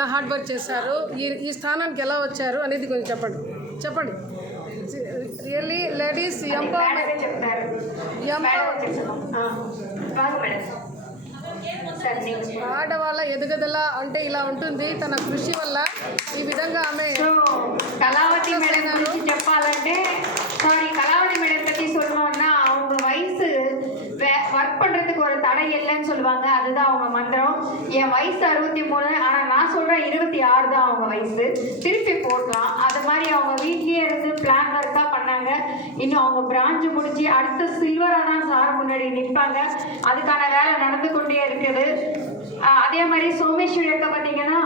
ఎలా hard work చేశారు, ఈ స్థానానికి ఎలా వచ్చారు అనేది కొంచెం చెప్పండి. రియల్లీ లేడీస్ ఆడవాళ్ళ ఎదుగుదల అంటే ఇలా ఉంటుంది. తన కృషి వల్ల ఈ విధంగా ఆమె கலாவதி மேடம் குறித்து చెప్పాలంటే கலாவதி மேடம் பற்றி சொல்லணும்னா அவங்க வயசு ஒர்க் பண்ணுறதுக்கு ஒரு தடை இல்லைன்னு சொல்லுவாங்க. அதுதான் அவங்க மந்திரம். என் வயசு 63, ஆனால் நான் சொல்கிறேன் 26 தான் அவங்க வயசு. திருப்பி போடலாம். அது மாதிரி அவங்க வீட்லேயே இருந்து பிளான் ஒர்க்காக பண்ணாங்க. இன்னும் அவங்க பிரான்ச்சு முடிச்சு அடுத்த சில்வராக தான் சார் முன்னாடி நிற்பாங்க. அதுக்கான வேலை நடந்து கொண்டே இருக்குது. அதே மாதிரி சோமேஸ்வரி அக்கா பார்த்தீங்கன்னா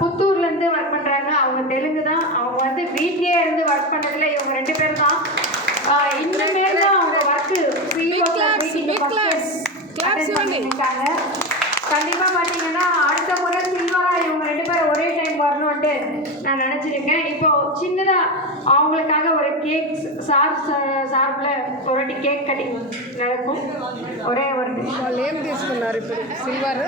புத்தூர்லேருந்து ஒர்க் பண்ணுறாங்க. அவங்க தெலுங்கு தான். அவங்க வந்து வீட்லேயே இருந்து ஒர்க் பண்ணதில் இவங்க 2 பேர் தான். இன்னுமே தான் அவங்க ஒர்க்கு இருக்காங்க. கண்டிப்பாக பார்த்தீங்கன்னா அடுத்த முறை சில்வரா இவங்க 2 பேரும் ஒரே டைம் வரணும்ட்டு நான் நினச்சிருக்கேன். இப்போ சின்னதாக அவங்களுக்காக ஒரு கேக் சார்பில் ஒரு கேக் கட்டிங் நடக்கும். ஒரே ஒரு వాళ్ళు ఏం తీసుకున్నారు ఇప్పుడు silver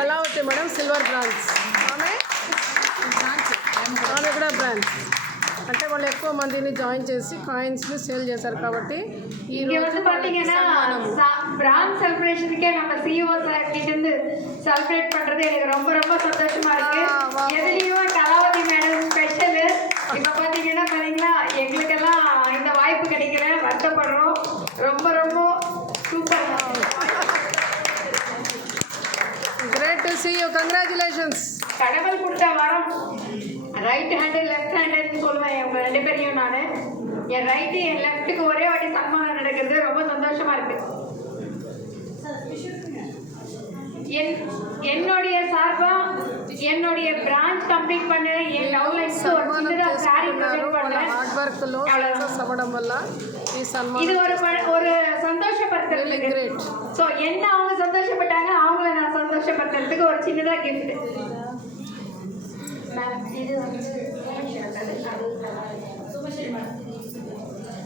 Kalavathi madam silver branch ఆమె కూడా బ్రాంచ్ అంటే వాళ్ళు ఎక్కువ మందిని జాయిన్ చేసి కాయిన్స్ని సేల్ చేశారు కాబట్టి ఈ రోజు பார்த்தீங்கன்னா பிராண்ட் செலிப்ரேஷனுக்கே நம்ம சிஇஓ சார் கிட்ட இருந்து செலிப்ரேட் பண்றது எனக்கு ரொம்ப ரொம்ப சந்தோஷமா இருக்கு. எதுலயும் கலாவதி மேடம் ஸ்பெஷல். இப்போ பாத்தீங்கன்னா எங்களுக்கெல்லாம் இந்த வாய்ப்பு கிடைக்கல, வருத்தப்படுறோம். ரொம்ப ரொம்ப super. Great to see you. Congratulations. கடவுள் கொடுத்த வரம். ரைட் ஹேண்டு லெஃப்ட் ஹேண்டுன்னு சொல்லுவேன் இவங்க 2 பேரையும். நான் என் ரைட்டு என் லெஃப்ட்டுக்கு ஒரே வாட்டி சன்மானம் நடக்கிறது ரொம்ப சந்தோஷமா இருக்கு. என்னுடைய சார்பா என்னுடைய பிரான்ச் கம்ப்ளீட் பண்ண என் டவுன்லைன்ஸ் ஒரு சின்னதா சாரி ப்ரொஜெக்ட் பண்ணேன். హార్డ్ వర్క్ లో సక్సెస్ అవ్వడం వల్ల ఈ సన్మానం இது ஒரு சந்தோஷப்படுத்துறது. గ్రేట్. ஸோ என்ன அவங்க சந்தோஷப்பட்டாங்க, அவங்கள நான் சந்தோஷப்படுத்துறதுக்கு ஒரு சின்னதா கிஃப்ட். இது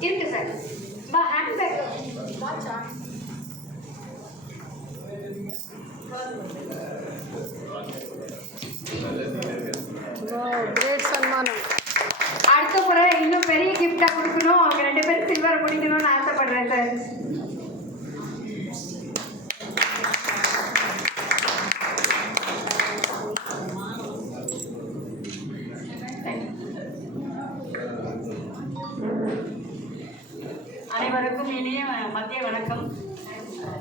இருக்கு சார். ஹேண்ட் பேக் கிரேட் சன்மானம். அடுத்த முறை இன்னும் பெரிய கிஃப்டா கொடுக்கணும். அவங்க 2 பேரும் சில்வர் முடிக்கணும்னு ஆசைப்படுறேன் சார். அனைவருக்கும் இனிய மதிய வணக்கம்.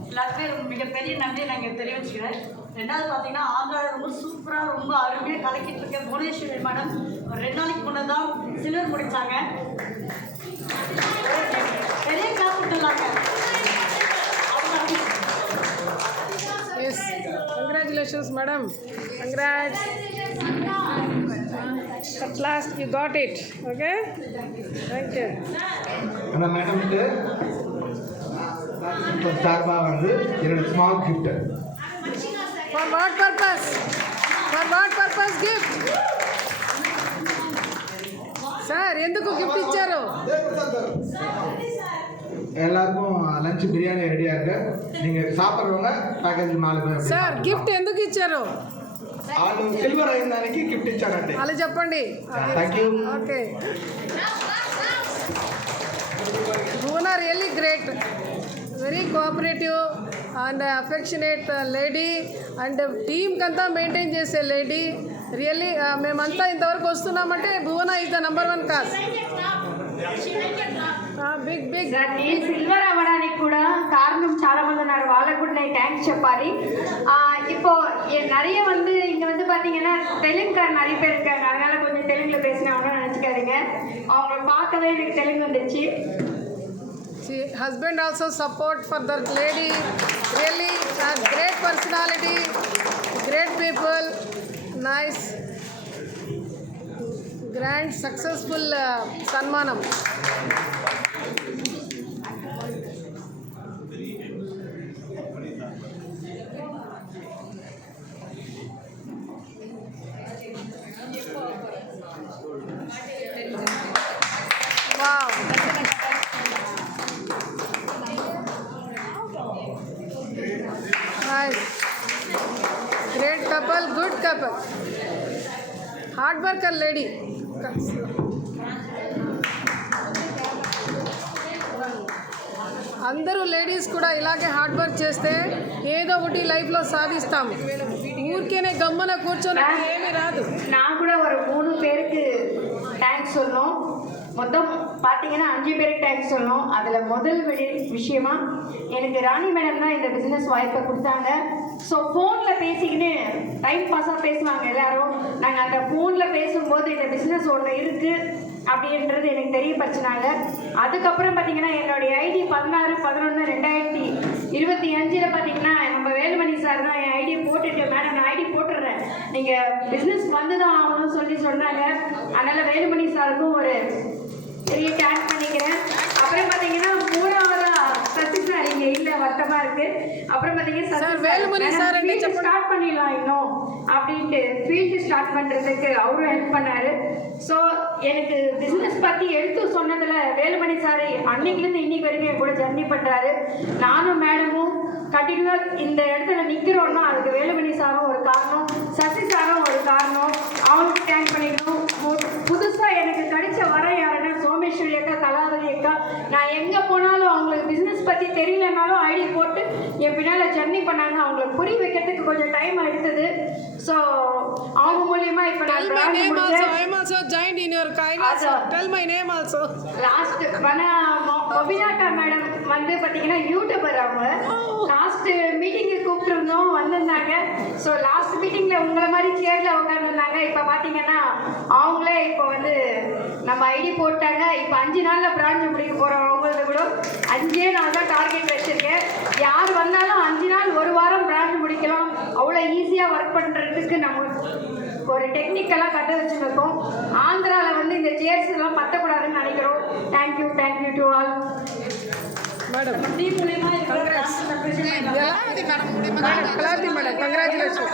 எல்லாருக்குமே மிகப்பெரிய நன்றி நாங்கள் தெரிவிச்சுக்கிறேன். 2வது பார்த்தீங்கன்னா ஆந்திராவில் ரொம்ப சூப்பராக ரொம்ப அருமையாக கலக்கிட்டு இருக்க புவனேஸ்வரி மேடம் ஒரு 2 நாளைக்கு முன்னே தான் சில்வர் முடித்தாங்க. பெரிய கிளாஸ் விட்டுலாங்க. Yes, congratulations madam. Congrats. At last you got it. Okay? Thank you. அந்த மேடம்க்கு இப்போ சார்பாக வந்து 2 small gift. For what purpose? For what purpose gift? Sir ఎందుకు గిఫ్ట్ ఇచ్చారు? எல்லாருக்கும் லஞ்ச் பிரியாணி ரெடியாக இருக்கு. நீங்கள் சாப்பிட்றவங்க பேக்கேஜ் 4 பேர். సార్ గిఫ్ట్ ఎందుకు ఇచ్చారు? వాళ్ళు సిల్వర్ అయిన దానికి గిఫ్ట్ ఇచ్చారంటే అలా చెప్పండి. Thank you. Okay. Bhuvana really great, very cooperative and affectionate lady and టీమ్కి అంతా మెయింటైన్ చేసే లేడీ. రియల్లీ మేమంతా ఇంతవరకు వస్తున్నామంటే Bhuvana is the number 1 cause. Big silver అవ్వడానికి కూడా కారణం చాలా మంది ఉన్నారు. వాళ్ళకు కూడా నేను థ్యాంక్స్ చెప్పాలి. இப்போ நிறைய வந்து இங்கே வந்து பார்த்தீங்கன்னா தெலுங்குக்கார் நிறைய பேர் இருக்காங்க. அதனால கொஞ்சம் தெலுங்குல பேசினவங்க நினச்சிக்காதீங்க. அவங்கள பார்க்கவே எனக்கு தெலுங்கு வந்துச்சு. Husband also support for the lady. Really great personality, great people, nice, grand, successful Sanmanam. Wow. Nice. good couple. Hard worker lady. అందరూ లేడీస్ కూడా ఇలాగే హార్డ్ వర్క్ చేస్తే ఏదో ఒకటి లైఫ్లో సాధిస్తాము. ఊరికేనే గమ్మన కూర్చొని ఏమీ రాదు. நான் கூட ஒரு 3 பேருக்கு தேங்க்ஸ் சொல்லணும். மொத்தம் பார்த்தீங்கன்னா 5 பேருக்கு தேங்க்ஸ் சொல்லணும். அதில் முதல் விஷயமா எனக்கு ராணி மேடம் தான் இந்த பிஸ்னஸ் வாய்ப்பை கொடுத்தாங்க. ஸோ ஃபோனில் பேசிக்கின்னு டைம் பாஸாக பேசுவாங்க எல்லாரும். நாங்கள் அந்த ஃபோனில் பேசும்போது இந்த பிஸ்னஸ் ஒன்று இருக்குது அப்படின்றது எனக்கு தெரியப்படுத்தினாங்க. அதுக்கப்புறம் பார்த்தீங்கன்னா என்னுடைய ஐடி 16/11/2025 பார்த்தீங்கன்னா நம்ம வேலுமணி சார் தான் என் ஐடியை போட்டுட்டு, மேடம் நான் ஐடி போட்டுடுறேன், நீங்கள் பிஸ்னஸ் வந்து தான் ஆகணும்னு சொன்னாங்க. அதனால் வேலுமணி சாருக்கும் ஒரு பெரிய டேங்க் பண்ணிக்கிறேன். அப்புறம் பார்த்தீங்கன்னா 3ஆவதா சசி சார் இங்கே இல்லை, வருத்தமாக இருக்குது. அப்புறம் பார்த்தீங்கன்னா வேலுமணி சார் ஸ்டார்ட் பண்ணிடலாம் இன்னும் அப்படின்ட்டு ஃபீல்டு ஸ்டார்ட் பண்ணுறதுக்கு அவரும் ஹெல்ப் பண்ணார். ஸோ எனக்கு பிஸ்னஸ் பற்றி எடுத்து சொன்னதில் வேலுமணி சார் அன்னைக்குலேருந்து இன்னைக்கு வரைக்கும் என் கூட ஜர்னி பண்ணுறாரு. நானும் மேடமும் கண்டினியூவாக இந்த இடத்துல நிற்கிறோன்னா அதுக்கு வேலுமணி சாரும் ஒரு காரணம், சசி சாரும் ஒரு காரணம். அவங்களுக்கு தேங்க் பண்ணிக்கணும். புதுசாக எனக்கு கிடைச்ச வர யாருன்னா சோமேஸ்வரி அக்கா, கலாவதி அக்கா. நான் எங்கே போனாலும் அவங்களுக்கு பிஸ்னஸ் பற்றி தெரியலனாலும் ஐடி போட்டு என் பின்னால் ஜர்னி பண்ணாங்க. அவங்களுக்கு புரிய வைக்கிறதுக்கு கொஞ்சம் டைம் எடுத்தது. ஸோ அவங்க மூலியமா இப்போ நான் joined in your kindness. Tell my name also. Last மொபினாக்கா மேடம் வந்து பார்த்தீங்கன்னா யூடியூபர். அவங்க லாஸ்ட் மீட்டிங்கு கூப்பிட்டுருந்தோம், வந்திருந்தாங்க. ஸோ லாஸ்ட் மீட்டிங்கில் உங்களை மாதிரி சேரில் உட்காந்துருந்தாங்க. இப்போ பார்த்தீங்கன்னா அவங்களே இப்போ வந்து நம்ம ஐடி போட்டாங்க. இப்போ 5 நாளில் பிரான்ச் முடிக்க போகிறோம். அவங்களது கூட 5 நாள் தான் டார்கெட் வச்சுருக்கேன். யார் வந்தாலும் 5 நாள் 1 வாரம் பிரான்ச் முடிக்கலாம். அவ்வளோ ஈஸியாக ஒர்க் பண்ணுறதுக்கு நம்ம ஒரு டெக்னிக்கெல்லாம் கட்ட வச்சுருக்கோம். ஆந்திராவில் வந்து இந்த சேர்ஸ் எல்லாம் பற்றக்கூடாதுன்னு நினைக்கிறோம். Thank you to all madam. Team மூலியமா కళావతి మేడం, కంగ్రాచులేషన్.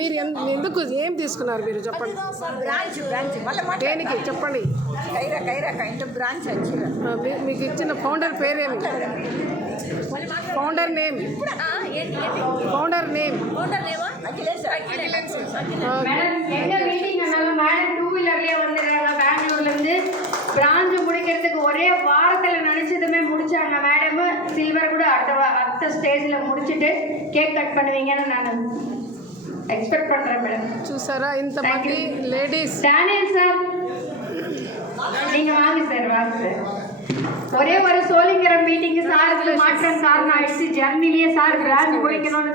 మీరు ఎందుకు ఏం తీసుకున్నారు మీరు చెప్పండి. దేనికి చెప్పండి. బ్రాంచ్ మీకు ఇచ్చిన ఫౌండర్ పేరేమి? ఫౌండర్ నేమ్ மேடம் எங்க மீட்டிங் ஆனாலும் மேடம் 2 வீலர்லயே வந்துடுறாங்க. பெங்களூர்லேருந்து பிரான்ச் முடிக்கிறதுக்கு ஒரே வாரத்தில் நினச்சதுமே முடிச்சாங்க. மேடம் சில்வர் கூட அடுத்த ஸ்டேஜில் முடிச்சுட்டு கேக் கட் பண்ணுவீங்கன்னு நான் எக்ஸ்பெக்ட் பண்ணுறேன் மேடம். చూసారా ఇంతమంది లేడీస్. டேனியல் சார் நீங்கள் வாங்க சார். ஒரே ஒரு சோழிங்கரம் மீட்டிங்கு சாருக்கு மாற்றம் காரணம் ஆயிடுச்சு. ஜர்னிலேயே சார் பிரான்ச் முடிக்கணும்னு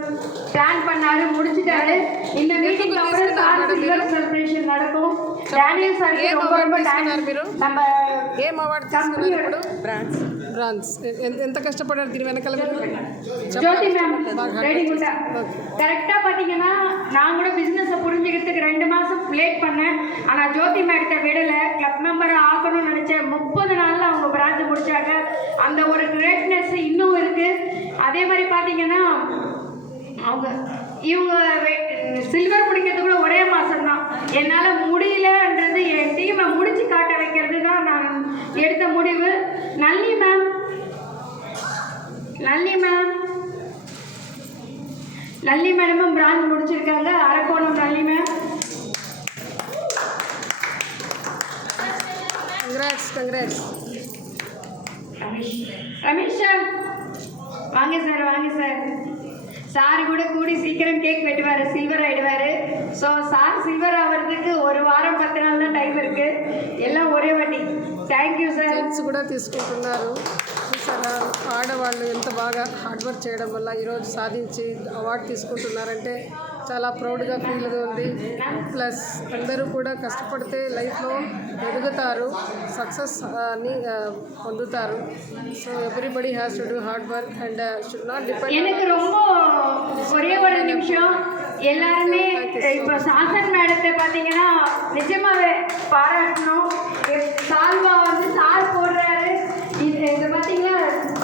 பிளான் பண்ணாரு, முடிச்சுட்டாரு. இந்த மீட்டிங் அப்புறம் சார் சில்வர் செலிப்ரேஷன் நடக்கும். டேனியல் சார் ரொம்ப நம்ம ఏం అవార్డు తీసుకున్నారు ఇప్పుడు? బ్రాంజ్. ఎంత కష్టపడారు దీని వెనకాల? ஜோதி மேம் ரெடி குட்டா கரெக்டாக பார்த்தீங்கன்னா நான் கூட பிஸ்னஸை புரிஞ்சுக்கிறதுக்கு 2 மாதம் லேட் பண்ணேன். ஆனால் ஜோதி மேம்கிட்ட விடலை. கிளப் மெம்பரை ஆக்கணும்னு நினச்சேன். 30 நாளில் அவங்க பிரான்ச் முடிச்சாங்க. அந்த ஒரு கிரேட்னஸ் இன்னும் இருக்குது. அதே மாதிரி பார்த்தீங்கன்னா இவங்க சில்வர் முடிக்கிறது கூட ஒரே மாதம் தான். என்னால் முடியலன்றது என் டீமை முடிச்சு காட்ட வைக்கிறது தான் நான் எடுத்த முடிவு. நல்லி மேடமும் பிரான்ச் முடிச்சிருக்காங்க. Arakkonam Nalli ma'am. Congrats. Ramesh sir வாங்க சார். சார் கூட கூடி சீக்கிரம் கேக் வெட்டுவார், சில்வர் ஆகிடுவார். ஸோ சார் சில்வர் ஆகிறதுக்கு 1 வாரம் 10 நாள் தான் டைம் இருக்குது. எல்லாம் ஒரே வாட்டி. Thank you sir. జెంట్స్ కూడా తీసుకుంటున్నారు. చూసారా ఆడవాళ్ళు ఎంత బాగా హార్డ్ వర్క్ చేయడం వల్ల ఈరోజు సాధించి అవార్డు తీసుకుంటున్నారంటే చాలా ప్రౌడ్గా ఫీల్గా ఉంది. ప్లస్ అందరూ కూడా కష్టపడితే లైఫ్లో ఎదుగుతారు, సక్సెస్ని పొందుతారు. So everybody has to do hard work and should not depend. எனக்கு ரொம்ப ஒரே ஒரு நிமிஷம் எல்லாருமே இப்போ சாசன் மேடத்தை பார்த்தீங்கன்னா நிஜமாவே பாராட்டணும். சால்வா வந்து சார் போடுறாரு. இது பார்த்தீங்கன்னா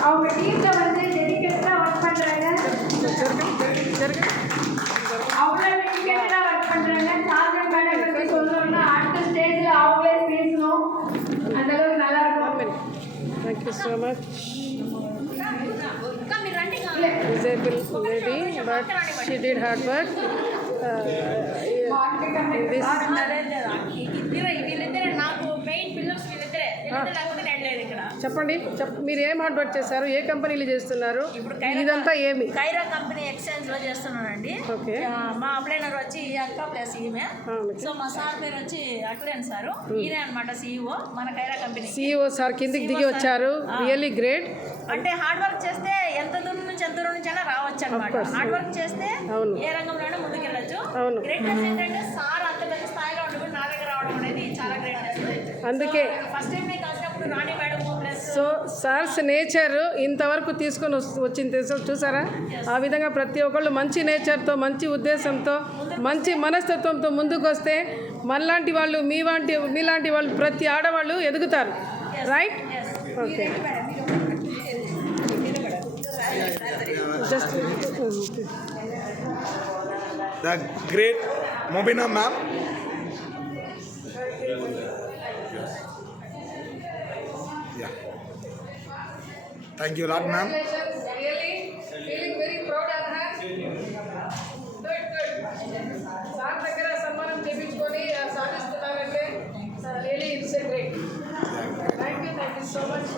அவங்க டீமில் வந்து டெடிக்கேட்டடாக ஒர்க் பண்ணுறாங்க. அவ்வளோ டெடிக்கேட்டடாக ஒர்க் பண்ணுறாங்க. சாசன் மேடம் பற்றி சொல்லணும்னா அடுத்த ஸ்டேஜில் அவங்களே பேசணும். அந்தளவுக்கு நல்லாயிருக்கும். Thank you so much. Disabled lady, but she did hard work. వీళ్ళిద్దరే నాకు మెయిన్ పిల్లర్స్ వీళ్ళిద్దరే లేకపోతే నేను లేదు ఇక్కడ. చెప్పండి మీరు ఏం హార్డ్ వర్క్ చేస్తారు, ఏ కంపెనీలు చేస్తున్నారు, ఇప్పుడు ఇదంతా ఏమి? కైరా కంపెనీ ఎక్స్చేంజ్ లో చేస్తున్నానండి. ఓకే. మా అప్లైనర్ వచ్చి ఈ అక్క ప్లస్ ఈమె. సో మా సార్ పేరు వచ్చి అట్లేన్ సార్, ఈయనే అనమాట CEO మన కైరా కంపెనీ. CEO సార్ కిందికి దిగి వచ్చారు, రియల్లీ గ్రేట్. అంటే హార్డ్ వర్క్ చేస్తే ఎంత దూరం నుంచి అయినా రావచ్చు అనమాట. హార్డ్ వర్క్ చేస్తే ఏ రంగంలోనే ముందుకెళ్ళచ్చు. గ్రేట్నెస్ ఏంటంటే సార్ అంత పెద్ద స్థాయిలో ఉండి నా దగ్గర రావడం అనేది చాలా గ్రేట్నెస్. అందుకే ఫస్ట్ టైం నేను కలిసినప్పుడు Rani madam plus so sir's nature ఇంతవరకు తీసుకొని వచ్చింది తెలుసు చూసారా. ఆ విధంగా ప్రతి ఒక్కళ్ళు మంచి నేచర్తో, మంచి ఉద్దేశంతో, మంచి మనస్తత్వంతో ముందుకు వస్తే మనలాంటి వాళ్ళు, మీలాంటి వాళ్ళు, ప్రతి ఆడవాళ్ళు ఎదుగుతారు. Right? Okay. Just the great Mobina ma'am. Yeah. Thank you, lot ma'am. Really feeling very proud of her. Good. Sir దగ్గర సన్మానం చేయించుకొని సాధిస్తున్నారంటే really it's a great. Thank you so much.